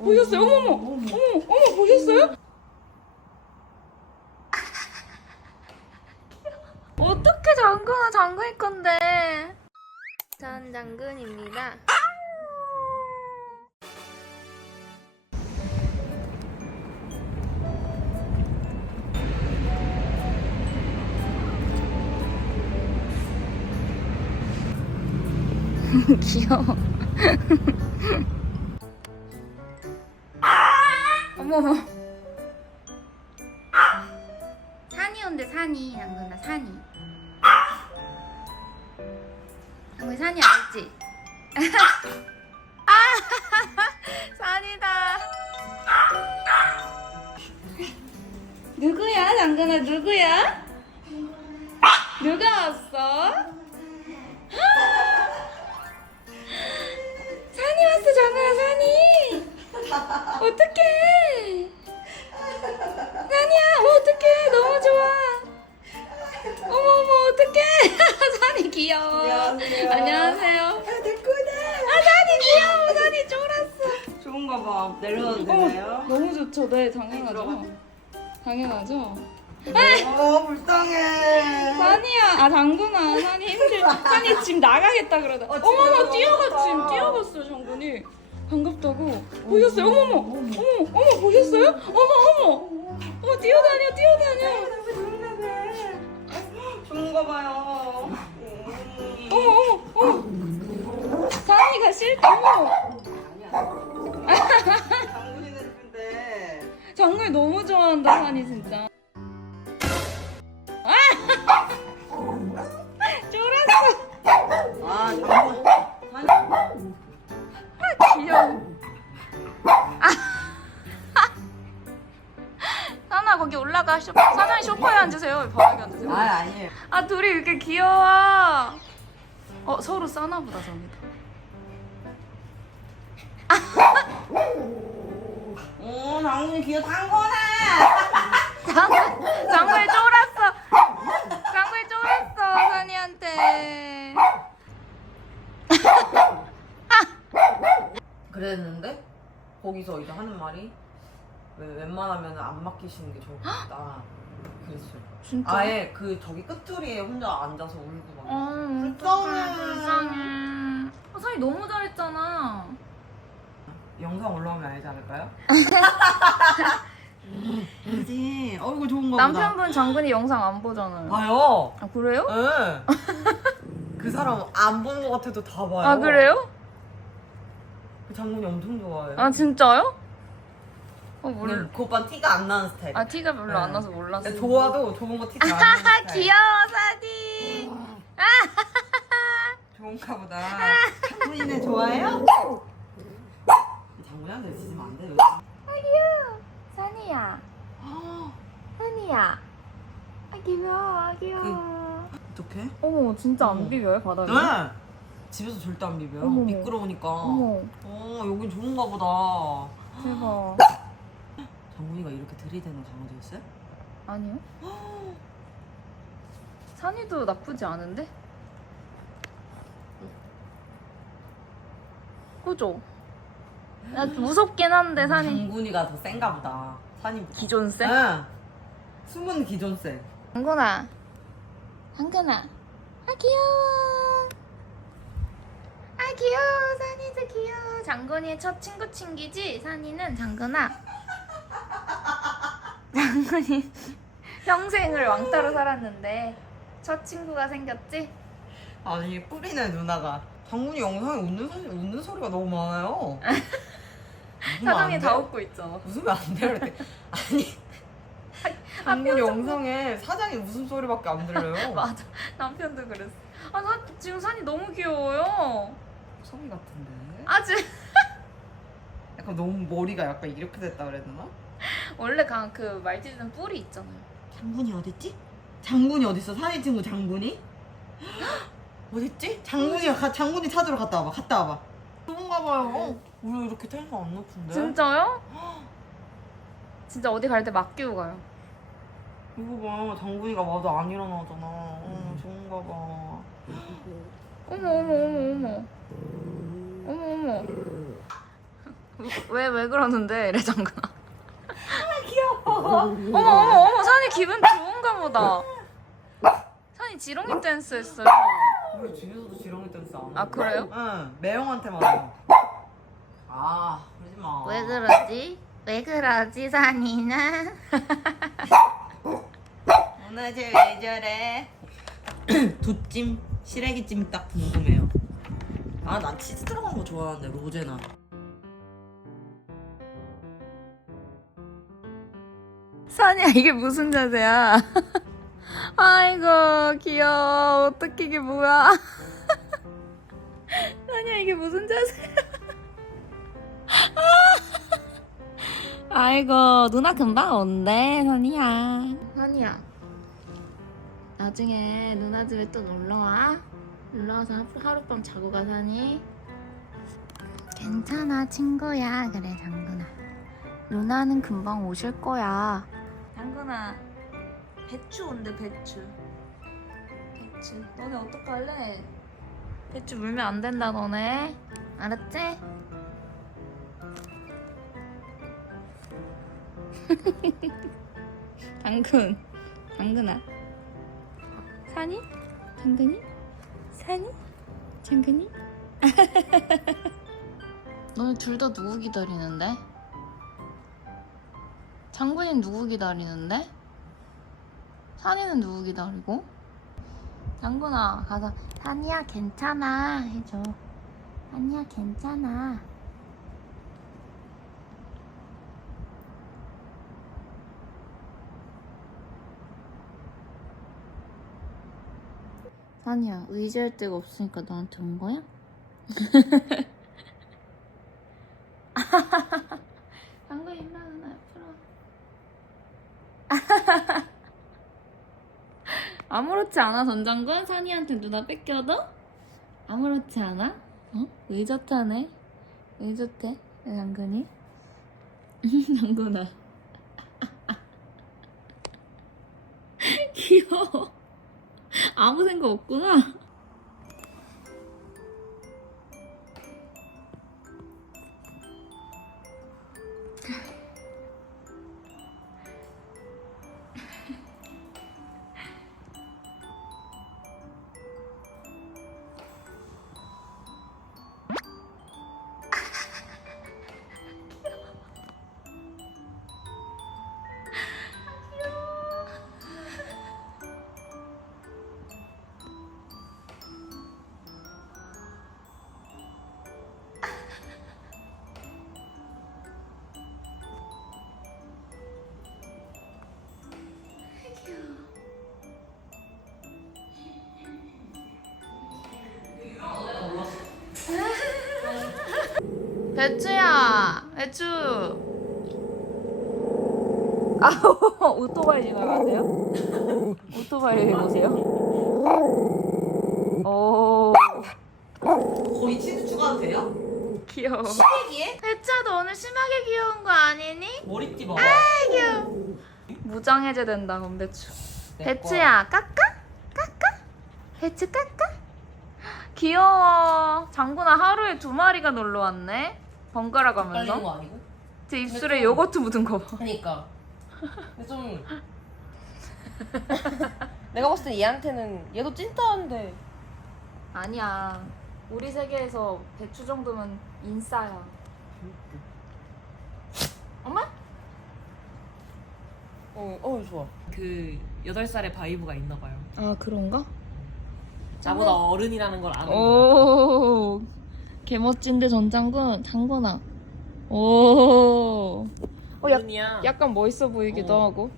보셨어요? 어머머, 어머, 어머, 보셨어요? 어떻게 장군아 장군일 건데? 전 장군입니다. 귀여워. 어머머. 산이 온대 산이 양근아 산이. 양근 산이 알지? 아 산이다. 누구야 장근아 누구야? 누가 왔어? 산이 왔어 장근아 산이. 어떡해. 좋죠. 네, 당연하죠. 당연하죠. 어, 불쌍해. 산이야, 아, 장군아. 산이 힘들. 산이 지금 나가겠다 그러다. 어, 어머머, 뛰어갔, 지금 좋다. 뛰어갔어요, 장군이. 반갑다고. 보셨어요? 어머머, 어머, 어머, 보셨어요? 어머, 어머. 어머, 뛰어다녀, 뛰어다녀. 좋은가 봐요. 어머 어머 어머 산이가 싫다 어머 무 좋아한다 산이 진짜 아! 쫄았어 아. 아니, 귀여워 아. 산아 거기 올라가 쇼, 사장님 소파에 앉으세요 바닥에 앉으세요 아, 아니에요. 아 둘이 이렇게 귀여워 어 서로 싸나 보다 저기도 오, 장군이 귀여 장군아. 장군 장군이 쫄았어 장군이 쫄았어 산이한테 그랬는데 거기서 이제 하는 말이 왜 웬만하면 안 맡기시는 게 같다. 그랬어요. 진짜 아예 그 저기 끝자리에 혼자 앉아서 울고 막. 어, 불쌍해. 불쌍해. 아, 산이 너무 잘했잖아. 영상 올라오면 알지 않을까요? 그지. 어이구 좋은가 보다. 남편분 장군이 영상 안 보잖아요. 봐요. 아 그래요? 예. 그 사람 안 보는 것 같아도 다 봐요. 아 그래요? 그 장군이 엄청 좋아해요. 아 진짜요? 어 근데 몰라. 그 오빠 티가 안 나는 스타일. 아 티가 별로 안 네. 나서 몰랐어. 근데 좋아도 좋은 거티잘안 나는 스타일. 귀여워 사디. 좋은가 보다. 장군이네 좋아해요? 장군이한테 지지면 안 돼요. 아. 산이야. 산이야. 아 귀여워 아 귀여워. 어떡해? 어머 진짜 어머. 안 비벼요 바닥에? 네. 집에서 절대 안 비벼요. 어머머. 미끄러우니까. 어머 어, 여긴 좋은가 보다. 대박. 장군이가 이렇게 들이대는 강아지였어요? 아니요. 산이도 나쁘지 않은데? 그죠? 나 무섭긴 한데 산이 장군이가 더 센가 보다. 산이보다. 기존세? 네. 숨은 기존세. 장군아 장군아 아 귀여워 아 귀여워 산이도 귀여워 장군이의 첫 친구 친기지? 산이는 장군아 장군이 평생을 왕따로 살았는데 첫 친구가 생겼지? 아니 뿌리는 누나가 장군이 영상에 웃는 소리, 웃는 소리가 너무 많아요. 사장님 안 다? 웃고 있죠 웃으면 안 돼요. 이렇게. 아니 장군이 영상에 사장이 웃음 소리밖에 안 들려요. 맞아 남편도 그랬어 아 나 지금 산이 너무 귀여워요 소리 같은데. 아지 약간 너무 머리가 약간 이렇게 됐다 그래야 되나? 원래 가- 그 말티즈는 뿔이 있잖아요 장군이 어딨지? 장군이 어딨어? 사진 친구 장군이? 어딨지? 장군이 가, 장군이 찾으러 갔다 와봐. 갔다 와봐. 좋은가 봐요. 왜 이렇게 텐션 안 높은데? 진짜요? 진짜 어디 갈때 맡기고 가요 이거 봐, 장군이가 와도 안 일어나잖아. 어, 좋은가 봐. 어머 어머 어머 어머 어머 어머 왜 왜 그러는데 이래 장군아. 귀여워. 어머 어머 어머 산이 기분 좋은가 보다. 산이 지렁이 댄스 했어요. 우리 집에서도 지렁이 댄스 안아 그래요? 응 매형한테만 해요. 아 그러지 마 왜 그러지? 왜 그러지 산이는? 오늘 쟤왜 저래 두찜 시래기찜 딱 궁금해요 아 난 치즈 들어간 거 좋아하는데 로제나 산이야 이게 무슨 자세야? 아이고 귀여워 어떻게 이게 뭐야? 산이야 이게 무슨 자세야? 아이고 누나 금방 온대 산이야. 산이야 나중에 누나 집에 또 놀러와. 놀러와서 하루- 하룻밤 자고 가 산이 괜찮아 친구야. 그래 장군아. 누나는 금방 오실 거야. 장군아 배추 온대 배추. 배추. 너네 어떡할래? 배추 물면 안 된다 너네. 알았지? 당근 당근아 산이? 당근이? 산이? 장근이? 너네 둘 다 누구 기다리는데? 장군이 누구 기다리는데? 산이는 누구 기다리고? 장군아 가서 산이야 괜찮아 해줘 산이야 괜찮아 산이야 의지할 데가 없으니까 너한테 온 거야? 누나 옆으로 와. 아무렇지 않아 전장군 산이한테 누나 뺏겨도 아무렇지 않아? 어? 의젓하네 의젓해 장군이 장군아 귀여워 아무 생각 없구나 배추야, 배추. 아, 오토바이 지나가세요? 오토바이 보세요? 오, 거기 치즈 추가도 돼요? 귀여워. 시래기에? 배추야, 너 오늘 심하게 귀여운 거 아니니? 머리띠 봐봐 귀여워. 무장 해제 된다, 그럼 배추. 내. 배추야, 깎아? 깎아? 배추 깎아? 귀여워. 장군아 하루에 두 마리가 놀러 왔네. 번갈아 빨리는 가면서. 거 아니고? 제 입술에 요거트 묻은 거 봐. 그니까. 근데 좀. 내가 봤을 때 얘한테는 얘도 찐따한데. 아니야. 우리 세계에서 배추 정도면 인싸야. 엄마? 어, 어 좋아. 그 8살의 바이브가 있나 봐요. 아 그런가? 나보다 어른이라는 걸 아는 거. 오, 개멋진데 전장군 장군아. 오, 어, 약- 어른이야. 약간 멋있어 보이기도 어. 하고.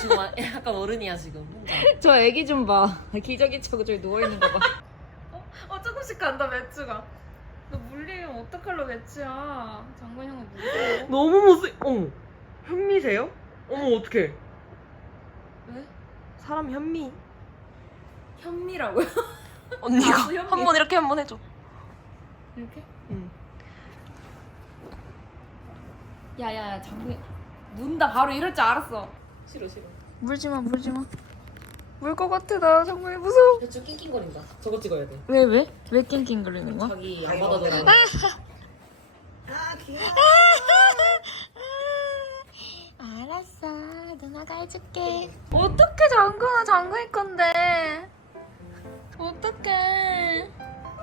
지금 와- 약간 어른이야 지금. 혼자. 저 애기 좀 봐. 기저귀 차고 저기 누워 있는 거 봐. 어, 어 조금씩 간다 배추가. 너 물리면 어떡할러 배추야. 장군 형은 물려. 너무 못생. 어. 현미세요? 어머 어떡해. 왜? 사람 현미. 현미라고요? 언니가 나도 현미. 한번 이렇게 한 번 해줘. 이렇게? 응. 야야야 장미 문다 바로 이럴 줄 알았어. 싫어 싫어. 물지마 물지마. 물 것 같아 나 정말 무서워. 배추 낑낑거린다. 저거 찍어야 돼. 왜 왜? 왜 낑낑거리는 거야? 자기 안 받아줘서. 아 귀여워. 아, 알았어 누나가 해줄게. 어떻게 장군아 장군일 건데? 어떻게?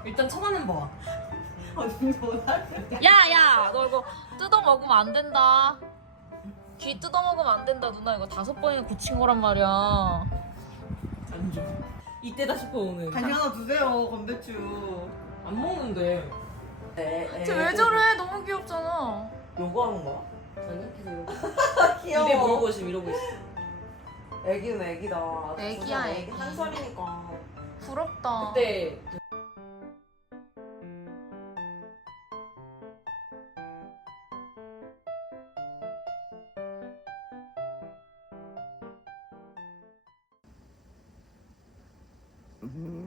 일단 천안은 봐. 야야 너 이거 뜯어 먹으면 안 된다. 귀 뜯어 먹으면 안 된다 누나 이거 다섯 번이나 고친 거란 말이야. 안 줘. 이때다 싶어 오늘. 간이 하나 주세요 건배추 안 먹는데. 네, 쟤왜 저래? 너무 귀엽잖아. 요거 하는 거야? 장난기세요. 귀여워 입에 물고 있으면 이러고 있어. 애기는 애기다 애기야, 애기 애기. 한 살이니까 부럽다. 그때 Mm-hmm.